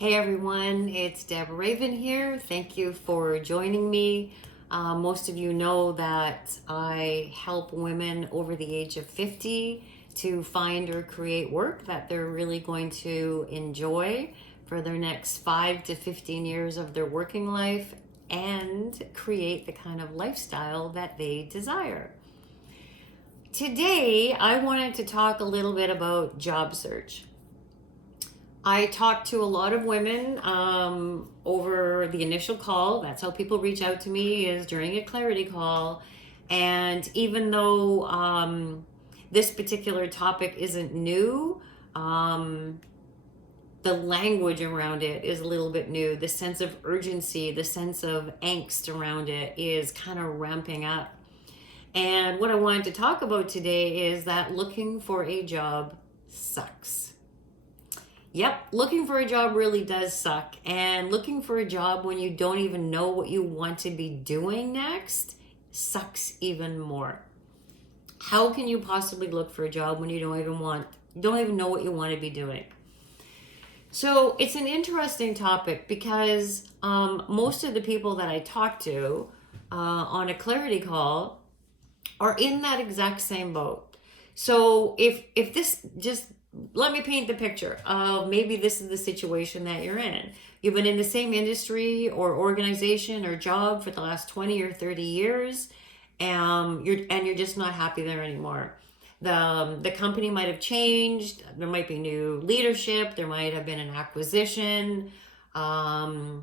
Hey everyone, it's Deborah Raven here. Thank you for joining me. Most of you know that I help women over the age of 50 to find or create work that they're really going to enjoy for their next 5 to 15 years of their working life and create the kind of lifestyle that they desire. Today, I wanted to talk a little bit about job search. I talked to a lot of women over the initial call. That's how people reach out to me, is during a clarity call. And even though this particular topic isn't new, the language around it is a little bit new. The sense of urgency, the sense of angst around it is kind of ramping up. And what I wanted to talk about today is that looking for a job sucks. Yep, looking for a job really does suck. And looking for a job when you don't even know what you want to be doing next sucks even more. How can you possibly look for a job when you don't even know what you want to be doing? So it's an interesting topic because most of the people that I talk to on a clarity call are in that exact same boat. So if this just let me paint the picture of maybe this is the situation that you're in. You've been in the same industry or organization or job for the last 20 or 30 years, and you're just not happy there anymore. The company might have changed. There might be new leadership. There might have been an acquisition. Um,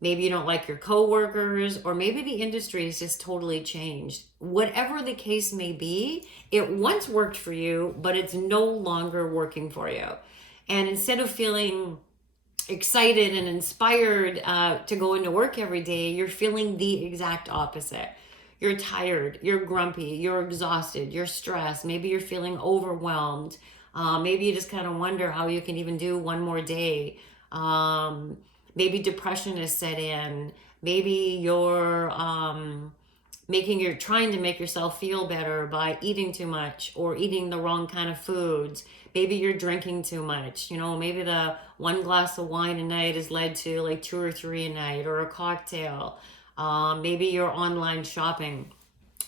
Maybe you don't like your coworkers, or maybe the industry has just totally changed. Whatever the case may be, it once worked for you, but it's no longer working for you. And instead of feeling excited and inspired to go into work every day, you're feeling the exact opposite. You're tired, you're grumpy, you're exhausted, you're stressed. Maybe you're feeling overwhelmed. Maybe you just kind of wonder how you can even do one more day. Maybe depression is set in. Maybe you're trying to make yourself feel better by eating too much or eating the wrong kind of foods. Maybe you're drinking too much. Maybe the one glass of wine a night has led to like two or three a night, or a cocktail. Maybe you're online shopping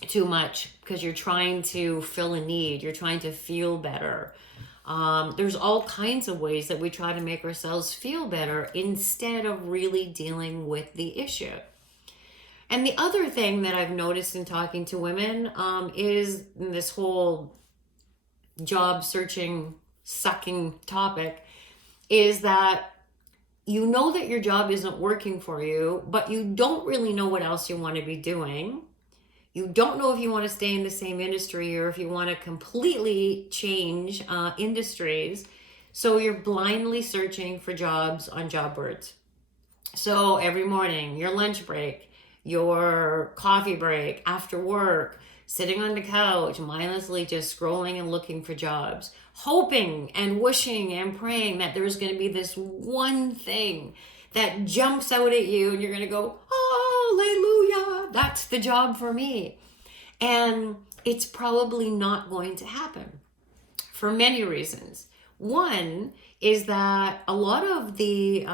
too much because you're trying to fill a need. You're trying to feel better. There's all kinds of ways that we try to make ourselves feel better instead of really dealing with the issue. And the other thing that I've noticed in talking to women is this whole job searching, sucking topic, is that you know that your job isn't working for you, but you don't really know what else you want to be doing. You don't know if you want to stay in the same industry or if you want to completely change industries. So you're blindly searching for jobs on job boards. So every morning, your lunch break, your coffee break, after work, sitting on the couch, mindlessly just scrolling and looking for jobs, hoping and wishing and praying that there's going to be this one thing that jumps out at you and you're going to go, hallelujah, that's the job for me. And it's probably not going to happen for many reasons. One is that a lot of the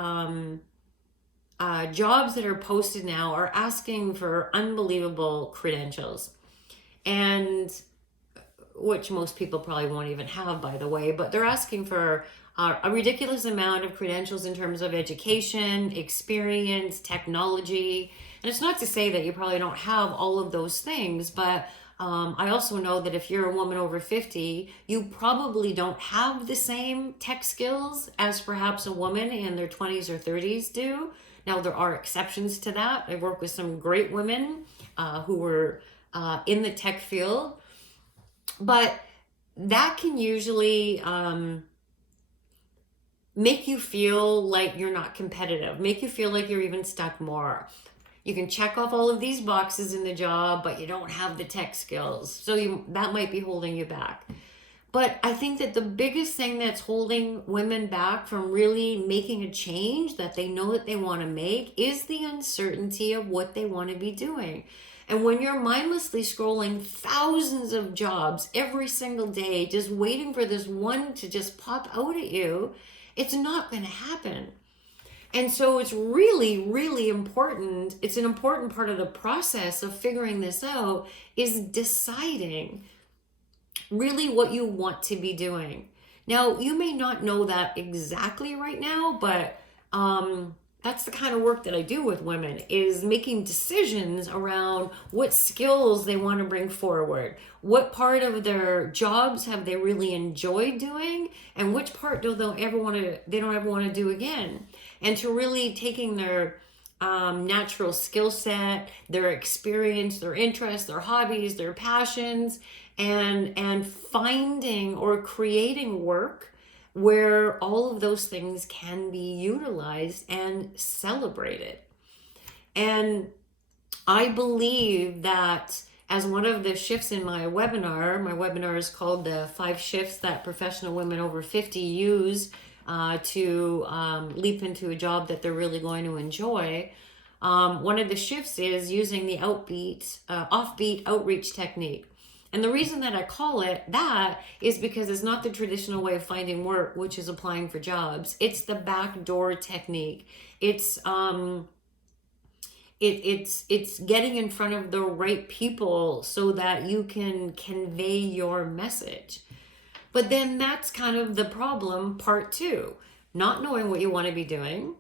jobs that are posted now are asking for unbelievable credentials, and which most people probably won't even have, by the way, but they're asking for a ridiculous amount of credentials in terms of education, experience, technology. And it's not to say that you probably don't have all of those things, but I also know that if you're a woman over 50, you probably don't have the same tech skills as perhaps a woman in their 20s or 30s do. Now, there are exceptions to that. I've worked with some great women who were in the tech field, but that can usually make you feel like you're not competitive, make you feel like you're even stuck more. You can check off all of these boxes in the job, but you don't have the tech skills. So that might be holding you back. But I think that the biggest thing that's holding women back from really making a change that they know that they want to make is the uncertainty of what they want to be doing. And when you're mindlessly scrolling thousands of jobs every single day, just waiting for this one to just pop out at you, it's not going to happen. And so it's really, really important. It's an important part of the process of figuring this out is deciding really what you want to be doing. Now, you may not know that exactly right now, but that's the kind of work that I do with women is making decisions around what skills they want to bring forward. What part of their jobs have they really enjoyed doing, and which part do they don't ever want to do again? And to really taking their natural skill set, their experience, their interests, their hobbies, their passions, and finding or creating work where all of those things can be utilized and celebrated. And I believe that as one of the shifts in my webinar is called the 5 shifts that professional women over 50 use to leap into a job that they're really going to enjoy. One of the shifts is using the offbeat outreach technique. And the reason that I call it that is because it's not the traditional way of finding work, which is applying for jobs. It's the backdoor technique. It's getting in front of the right people so that you can convey your message. But then that's kind of the problem, part 2. Not knowing what you want to be doing,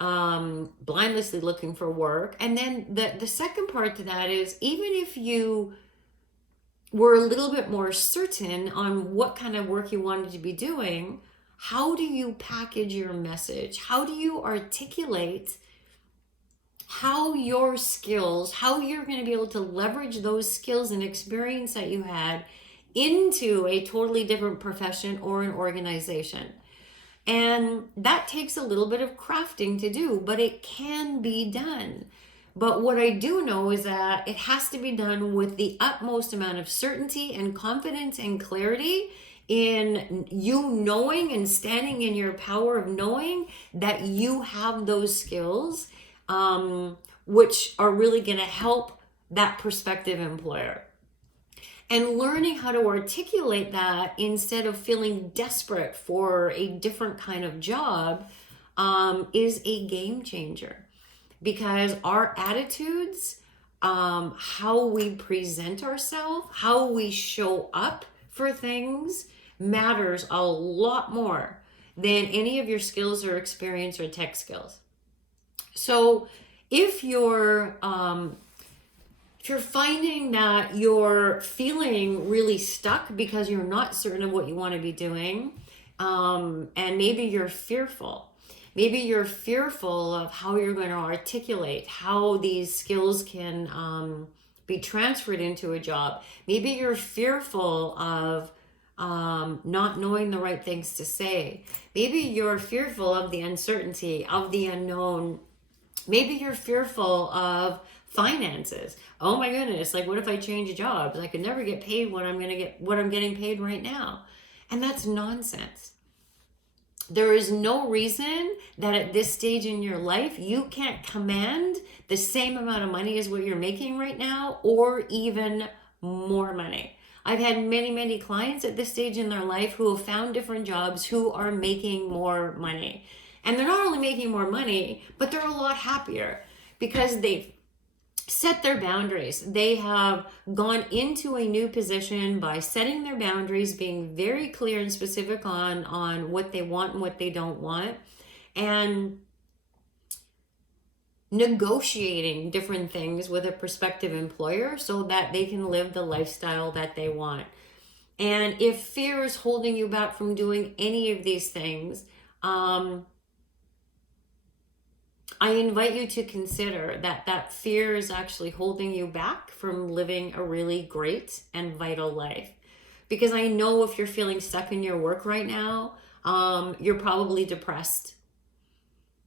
blindlessly looking for work. And then the second part to that is, even if you were a little bit more certain on what kind of work you wanted to be doing, how do you package your message? How do you articulate how your skills, how you're going to be able to leverage those skills and experience that you had into a totally different profession or an organization? And that takes a little bit of crafting to do, but it can be done. But what I do know is that it has to be done with the utmost amount of certainty and confidence and clarity in you knowing and standing in your power of knowing that you have those skills, which are really going to help that prospective employer. And learning how to articulate that instead of feeling desperate for a different kind of job is a game changer. Because our attitudes, how we present ourselves, how we show up for things matters a lot more than any of your skills or experience or tech skills. So if you're finding that you're feeling really stuck because you're not certain of what you want to be doing, and maybe you're fearful. Maybe you're fearful of how you're going to articulate how these skills can be transferred into a job. Maybe you're fearful of not knowing the right things to say. Maybe you're fearful of the uncertainty, of the unknown. Maybe you're fearful of finances. Oh my goodness, like what if I change jobs? I could never get paid what I'm getting paid right now. And that's nonsense. There is no reason that at this stage in your life you can't command the same amount of money as what you're making right now, or even more money. I've had many, many clients at this stage in their life who have found different jobs who are making more money. And they're not only making more money, but they're a lot happier because they've set their boundaries. They have gone into a new position by setting their boundaries, being very clear and specific on what they want and what they don't want, and negotiating different things with a prospective employer so that they can live the lifestyle that they want. And if fear is holding you back from doing any of these things, I invite you to consider that fear is actually holding you back from living a really great and vital life. Because I know if you're feeling stuck in your work right now, you're probably depressed.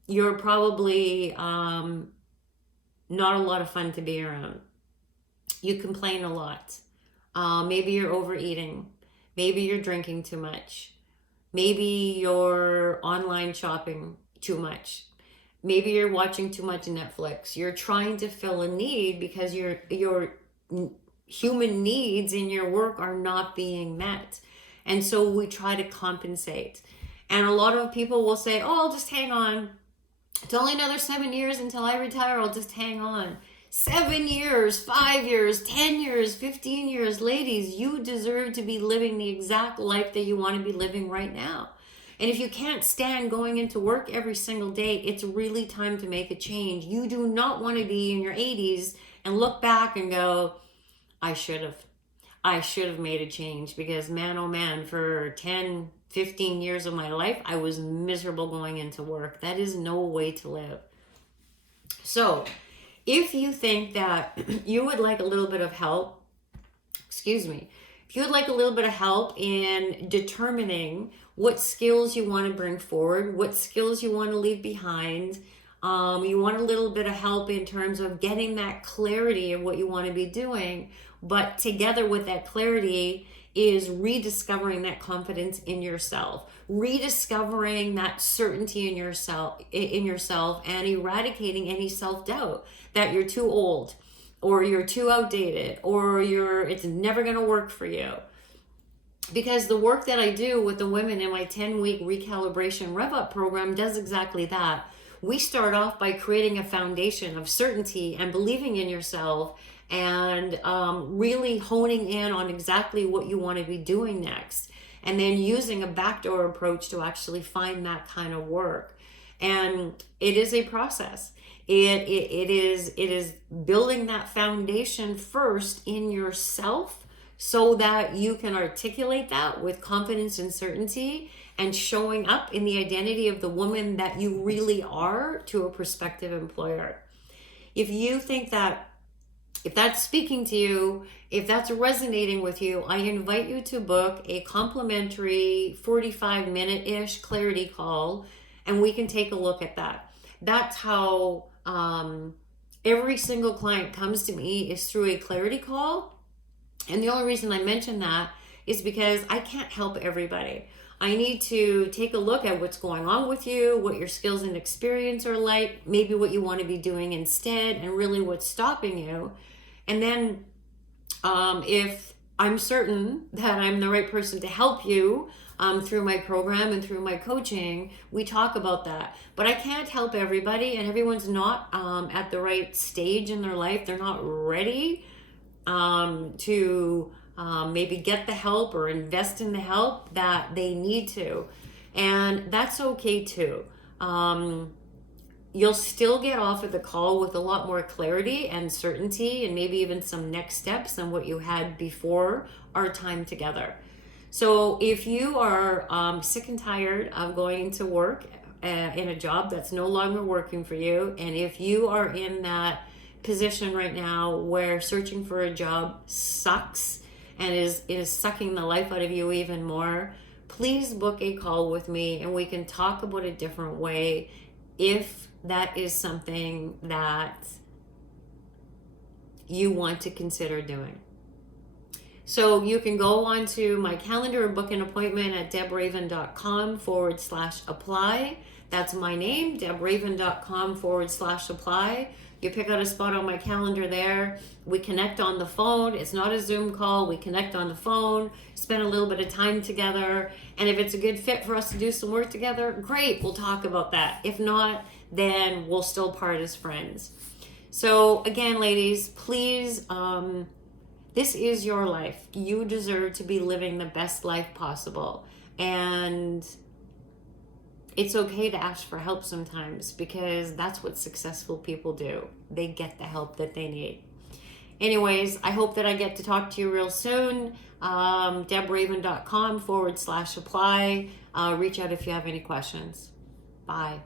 You're probably not a lot of fun to be around. You complain a lot. Maybe you're overeating. Maybe you're drinking too much. Maybe you're online shopping too much. Maybe you're watching too much Netflix. You're trying to fill a need because your human needs in your work are not being met. And so we try to compensate. And a lot of people will say, oh, I'll just hang on. It's only another 7 years until I retire. I'll just hang on. 7 years, 5 years, 10 years, 15 years. Ladies, you deserve to be living the exact life that you want to be living right now. And if you can't stand going into work every single day, it's really time to make a change. You do not want to be in your 80s and look back and go, I should have. I should have made a change, because man, oh man, for 10, 15 years of my life, I was miserable going into work. That is no way to live. So if you think that you would like a little bit of help, if you would like a little bit of help in determining what skills you want to bring forward, what skills you want to leave behind, you want a little bit of help in terms of getting that clarity of what you want to be doing, but together with that clarity is rediscovering that confidence in yourself, rediscovering that certainty in yourself, and eradicating any self-doubt that you're too old, or you're too outdated, or it's never going to work for you. Because the work that I do with the women in my 10-week recalibration rev up program does exactly that. We start off by creating a foundation of certainty and believing in yourself, and really honing in on exactly what you want to be doing next, and then using a backdoor approach to actually find that kind of work. And it is a process. It is building that foundation first in yourself, so that you can articulate that with confidence and certainty, and showing up in the identity of the woman that you really are to a prospective employer. If you think that, if that's speaking to you, if that's resonating with you, I invite you to book a complimentary 45-minute-ish clarity call, and we can take a look at that. That's how every single client comes to me, is through a clarity call. And the only reason I mention that is because I can't help everybody. I need to take a look at what's going on with you, what your skills and experience are like, maybe what you want to be doing instead, and really what's stopping you. And then if I'm certain that I'm the right person to help you through my program and through my coaching, we talk about that. But I can't help everybody, and everyone's not at the right stage in their life. They're not ready to maybe get the help or invest in the help that they need to. And that's okay too. You'll still get off of the call with a lot more clarity and certainty, and maybe even some next steps than what you had before our time together. So if you are sick and tired of going to work in a job that's no longer working for you, and if you are in that position right now where searching for a job sucks and is sucking the life out of you even more, please book a call with me, and we can talk about a different way if that is something that you want to consider doing. So you can go onto my calendar and book an appointment at debraven.com/apply. That's my name, debraven.com/apply. You pick out a spot on my calendar there. We connect on the phone. It's not a Zoom call. We connect on the phone, spend a little bit of time together. And if it's a good fit for us to do some work together, great, we'll talk about that. If not, then we'll still part as friends. So again, ladies, please, this is your life. You deserve to be living the best life possible. And it's okay to ask for help sometimes, because that's what successful people do. They get the help that they need. Anyways, I hope that I get to talk to you real soon. debraven.com/apply. Reach out if you have any questions. Bye.